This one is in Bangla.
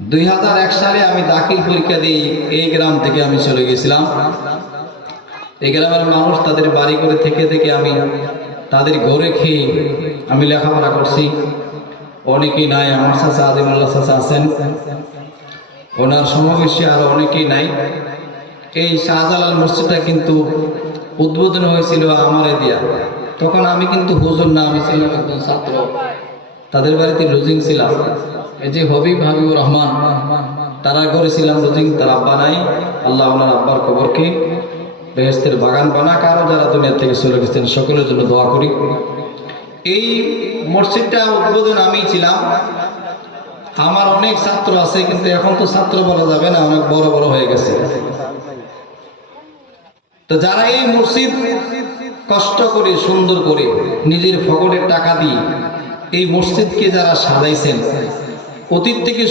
2001 সালে আমি দাখিল পরীক্ষা দিই, এই গ্রাম থেকে আমি চলে গেছিলাম। এই গ্রামের মানুষ তাদের বাড়ি করে থেকে থেকে আমি তাদের ঘরে খেয়ে আমি লেখাপড়া করছি। অনেকেই নাই, আমার চাচা আজিমুল্লাহ চাচা আছেন, ওনার সমাবেশে আরো অনেকেই নাই। এই শাহজালাল মসজিদটা কিন্তু উদ্বোধন হয়েছিল আমারে দিয়া। তখন আমি কিন্তু হুজুর না, আমি ছিলাম একজন ছাত্র, তাদের বাড়িতে লজিং ছিলাম। এই যে হাবিবুর রহমান, তারা করেছিলাম লজিং, তার আব্বা নাই, আল্লাহ ওনার আব্বার কবরকে বেহেশতের বাগান বানাক। আরো যারা দুনিয়া থেকে চলে গেছেন সকলের জন্য দোয়া করি। এই মসজিদটা উদ্বোধন আমি ছিলাম। আমার অনেক ছাত্র আছে, কিন্তু এখন তো ছাত্র বলা যাবে না, অনেক বড় বড় হয়ে গেছে। তো যারা এই মসজিদ কষ্ট করে সুন্দর করে নিজের পকেটের টাকা দিয়ে এই মসজিদকে যারা সাজাইছেন, অতীত থেকে